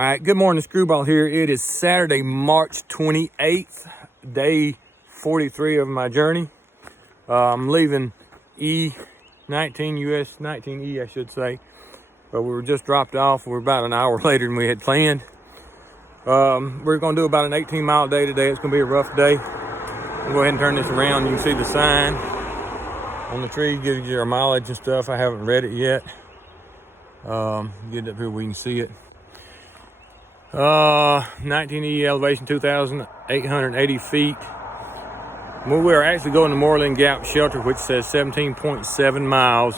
All right, good morning, Screwball here. It is Saturday, March 28th, day 43 of my journey. I'm leaving E19, US 19E, I should say. But we were just dropped off. We're about an hour later than we had planned. We're going to do about an 18-mile day today. It's going to be a rough day. I'll go ahead and turn this around. You can see the sign on the tree, gives you our mileage and stuff. I haven't read it yet. Get up here, we can see it. 19E elevation, 2,880 feet. We are actually going to Moreland Gap shelter, which says 17.7 miles.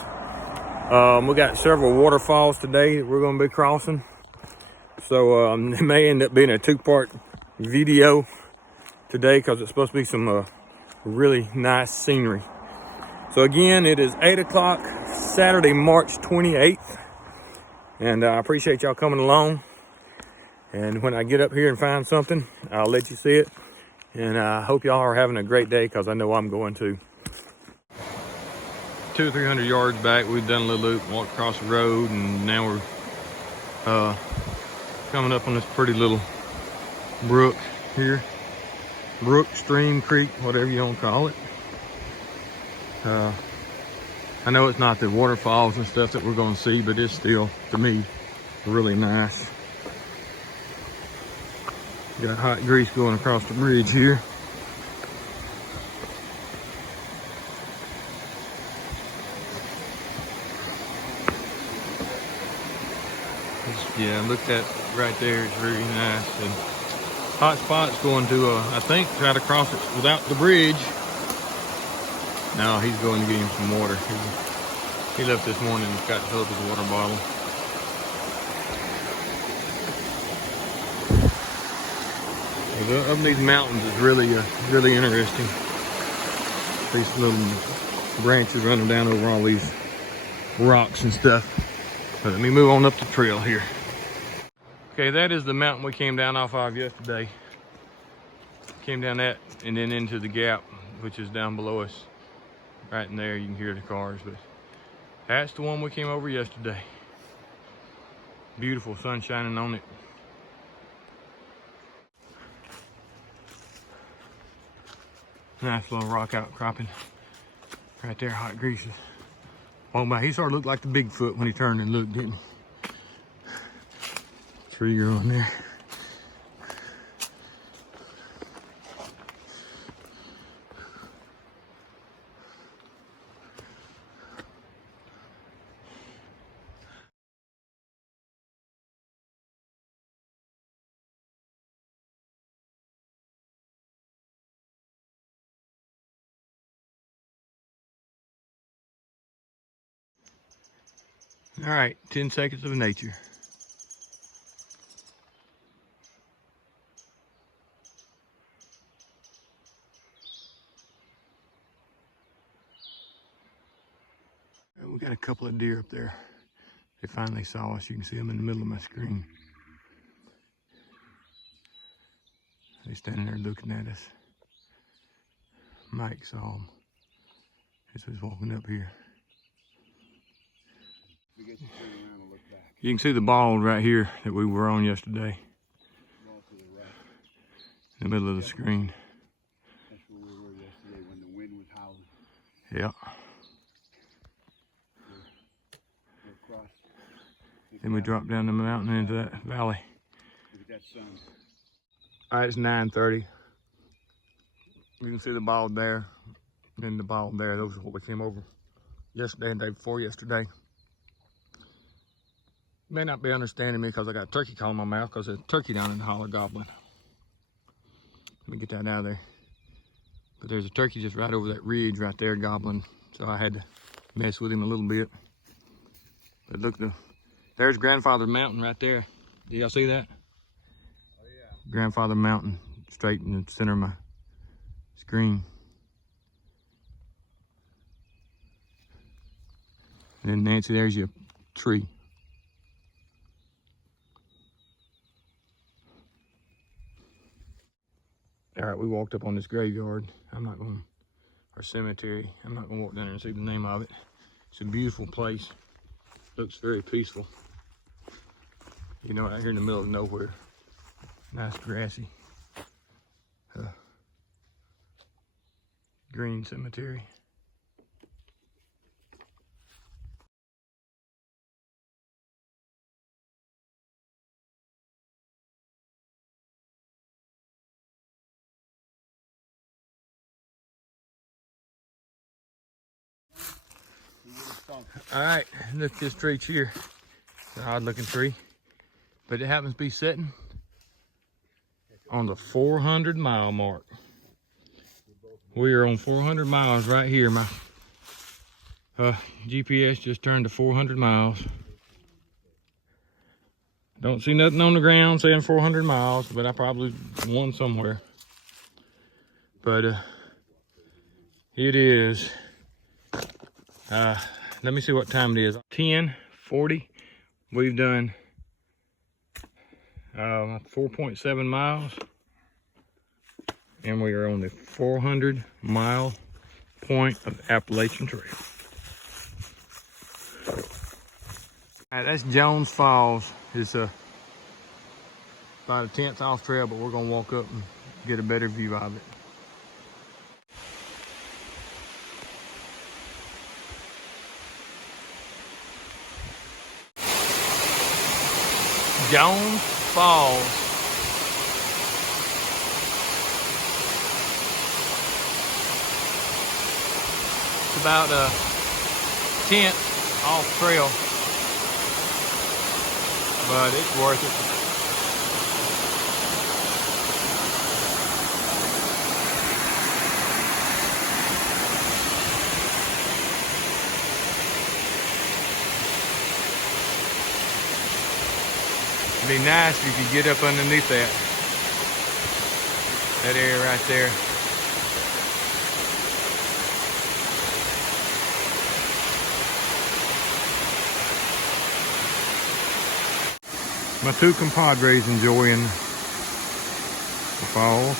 We got several waterfalls today that we're going to be crossing. So it may end up being a two-part video today because it's supposed to be some really nice scenery. So again, it is 8 o'clock, Saturday, March 28th. And I appreciate y'all coming along. And when I get up here and find something, I'll let you see it. And I hope y'all are having a great day because I know I'm going to. 200 or 300 yards back, we've done a little loop, walked across the road, and now we're coming up on this pretty little brook here. Brook, stream, creek, whatever you want to call it. I know it's not the waterfalls and stuff that we're going to see, but it's still, to me, really nice. Got hot grease going across the bridge here. Yeah, look at right there, it's very nice. And hot spot's going to, I think, try to cross it without the bridge. No, he's going to get him some water. He left this morning and got to fill up his water bottle. Up these mountains is really interesting. These little branches running down over all these rocks and stuff. But let me move on up the trail here. Okay, that is the mountain we came down off of yesterday. Came down that and then into the gap, which is down below us. Right in there, you can hear the cars, but that's the one we came over yesterday. Beautiful, sun shining on it. Nice little rock outcropping right there, hot greases. Oh my, he sort of looked like the Bigfoot when he turned and looked, didn't he? Tree on there. All right, 10 seconds of nature. We got a couple of deer up there. They finally saw us. You can see them in the middle of my screen. They're standing there looking at us. Mike saw them. He was walking up here. You can see the bald right here that we were on yesterday. In the middle of the screen. That's where we were yesterday when the wind was howling. Yeah. Then we dropped down the mountain into that valley. Look at that sun. All right, it's 9:30. You can see the bald there and the bald there. Those are what we came over yesterday and the day before yesterday. You may not be understanding me because I got a turkey call in my mouth because there's a turkey down in the holler gobbling. Let me get that out of there. But there's a turkey just right over that ridge right there gobbling. So I had to mess with him a little bit. But look, there's Grandfather Mountain right there. Do y'all see that? Oh yeah. Grandfather Mountain, straight in the center of my screen. And then Nancy, there's your tree. All right, we walked up on this graveyard. Or cemetery. I'm not gonna walk down there and see the name of it. It's a beautiful place. Looks very peaceful. You know, out here in the middle of nowhere. Nice grassy. Green cemetery. All right, look at this tree here. It's an odd looking tree, but it happens to be sitting on the 400-mile mark. We are on 400 miles right here. My GPS just turned to 400 miles. Don't see nothing on the ground saying 400 miles, but I probably won somewhere. But it is, let me see what time it is. 10:40. We've done 4.7 miles. And we are on the 400-mile point of Appalachian Trail. All right, that's Jones Falls. It's about a 10th off trail, but we're gonna walk up and get a better view of it. Jones Falls. It's about a 10th off trail, but it's worth it. It'd be nice if you could get up underneath that area right there. My two compadres enjoying the falls.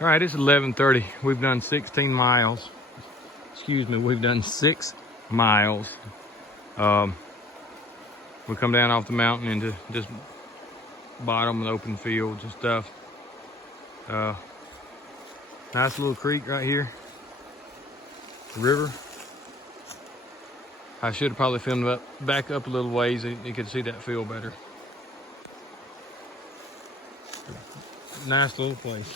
All right, it's 11:30. We've done 16 miles. Excuse me, we've done 6 miles. We come down off the mountain into just bottom and open fields and stuff. Nice little creek right here. River. I should have probably filmed it back up a little ways so you could see that field better. Nice little place.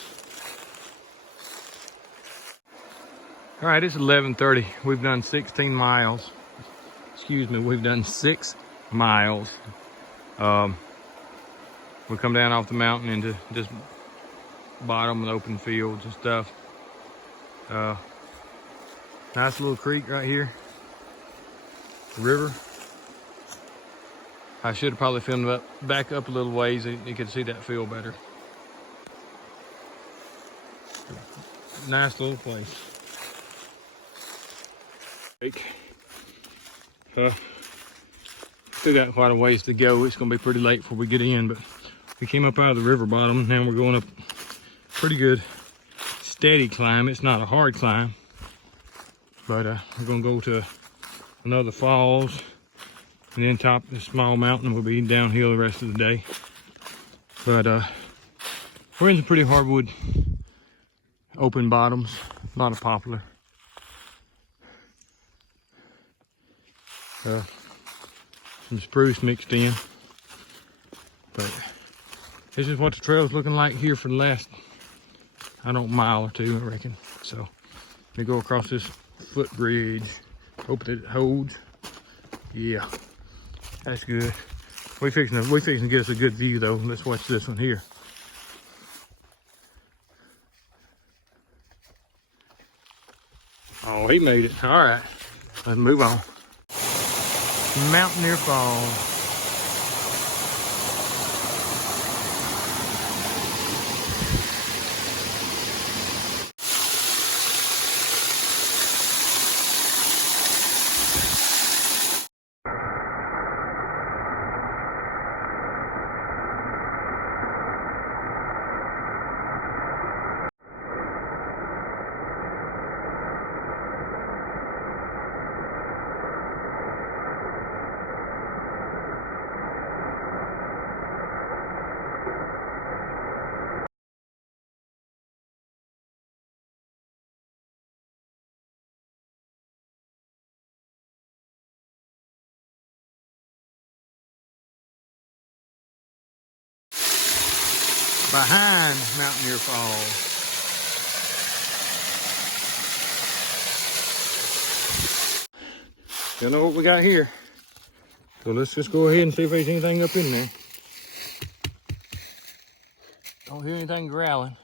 All right, it's 11:30. We've done 16 miles. Excuse me, we've done 6 miles. We come down off the mountain into just bottom and open fields and stuff. Nice little creek right here. River. I should have probably filmed it back up a little ways so you could see that field better. Nice little place. Still got quite a ways to go. It's gonna be pretty late before we get in, but we came up out of the river bottom. Now we're going up pretty good steady climb. It's not a hard climb, but we're gonna go to another falls and then top this small mountain. We'll be downhill the rest of the day. But we're in some pretty hardwood open bottoms, a lot of poplar. Some spruce mixed in, but this is what the trail's looking like here for the last, I don't know, mile or two, I reckon. So we go across this footbridge. Hope that it holds. Yeah, that's good. We fixing to get us a good view though. Let's watch this one here. Oh, he made it. All right, let's move on. Mountaineer Falls. behind Mountaineer Falls. You know what we got here. So let's just go ahead and see if there's anything up in there. Don't hear anything growling.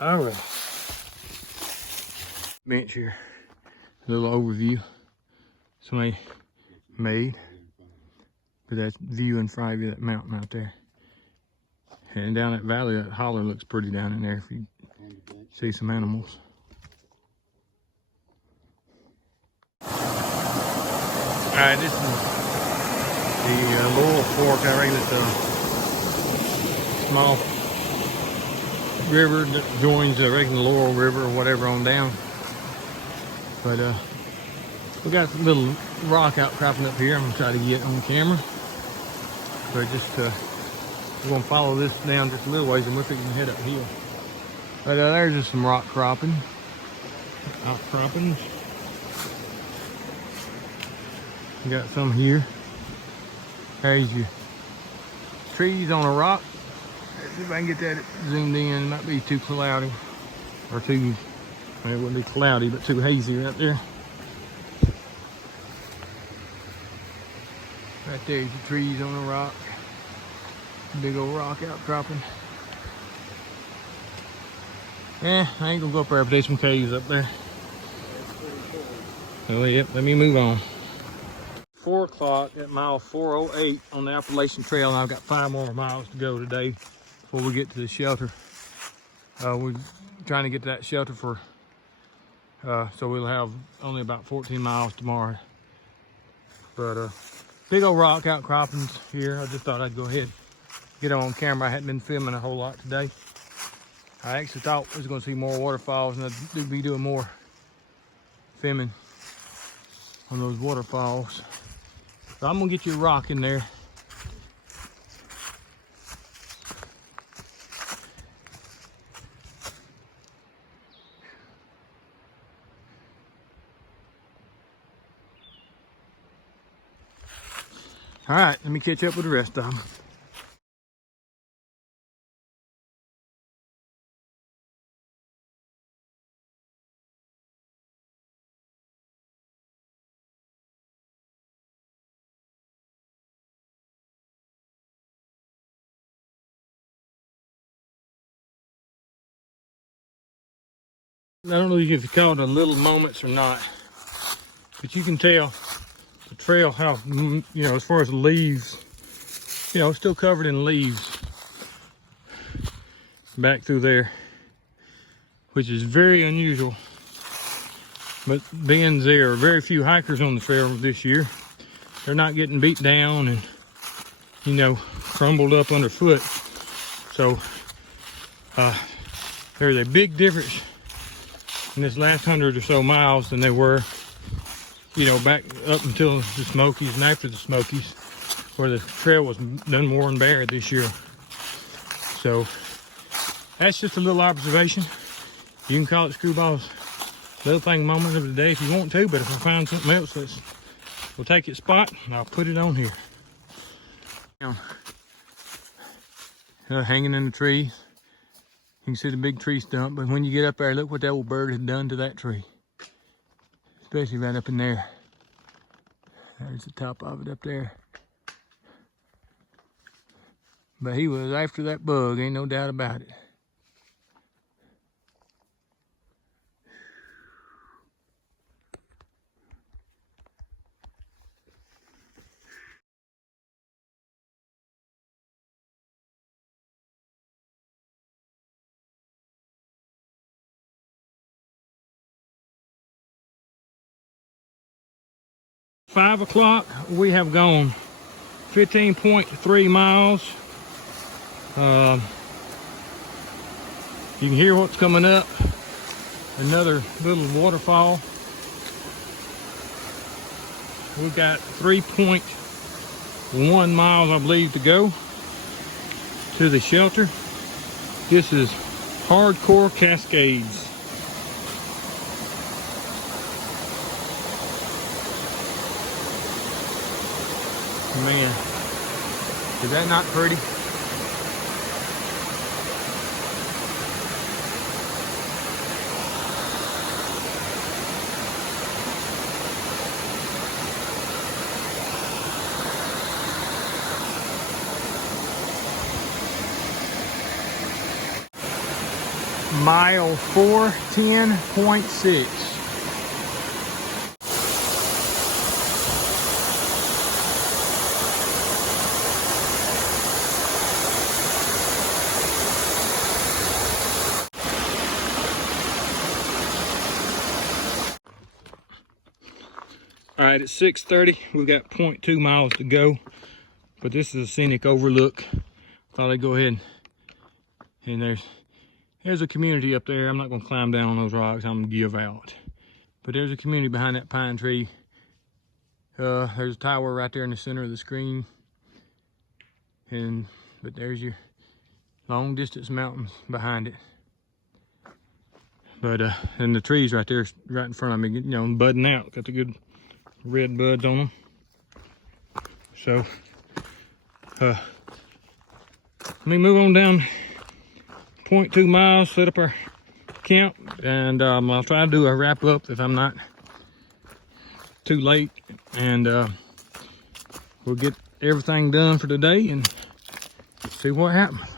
All right. Bench here. A little overview somebody made. But that view in front of you, that mountain out there. And down that valley, that holler looks pretty down in there if you see some animals. All right, this is the Laurel Fork. I reckon it's a small river that joins the regular Laurel River or whatever on down. But we got a little rock outcropping up here. I'm gonna try to get on camera. But just we're gonna follow this down just a little ways and we're fixing to head uphill. But there's just some rock outcroppings. You got some here. There's your trees on a rock. Let's see if I can get that zoomed in. It might be too cloudy. Or too, well, it wouldn't be cloudy, but too hazy right there. Right there's your trees on a rock. Big old rock outcropping. Yeah, I ain't gonna go up there, but there's some caves up there. Oh, yep, let me move on. 4 o'clock at mile 408 on the Appalachian Trail, and I've got 5 more miles to go today before we get to the shelter. We're trying to get to that shelter for, so we'll have only about 14 miles tomorrow. But big old rock outcroppings here. I just thought I'd go ahead get on camera. I hadn't been filming a whole lot today. I actually thought we was going to see more waterfalls, and I'd be doing more filming on those waterfalls. So I'm going to get you a rock in there. All right, let me catch up with the rest of them. I don't know if you can call it a little moments or not, but you can tell the trail how, you know, as far as the leaves, you know, it's still covered in leaves back through there, which is very unusual. But being there are very few hikers on the trail this year, they're not getting beat down and, you know, crumbled up underfoot. So there's a big difference in this last 100 or so miles than they were, you know, back up until the Smokies and after the Smokies, where the trail was done more and bare this year. So that's just a little observation. You can call it Screwball's little thing moment of the day if you want to, but if I find something else we'll take its spot and I'll put it on here. Hanging in the trees. You can see the big tree stump, but when you get up there, look what that old bird had done to that tree. Especially right up in there. There's the top of it up there. But he was after that bug, ain't no doubt about it. Five o'clock, we have gone 15.3 miles. You can hear what's coming up. Another little waterfall. We've got 3.1 miles, I believe, to go to the shelter. This is Hardcore Cascades. Man, is that not pretty? Mile 410.6. All right, it's 6:30. We've got 0.2 miles to go, but this is a scenic overlook. Thought I'd go ahead and there's a community up there. I'm not gonna climb down on those rocks. I'm gonna give out. But there's a community behind that pine tree. There's a tower right there in the center of the screen. But there's your long distance mountains behind it. But and the trees right there, right in front of me, you know, budding out. Got the good red buds on them. So let me move on down 0.2 miles, set up our camp, and I'll try to do a wrap up if I'm not too late, and we'll get everything done for today and see what happens.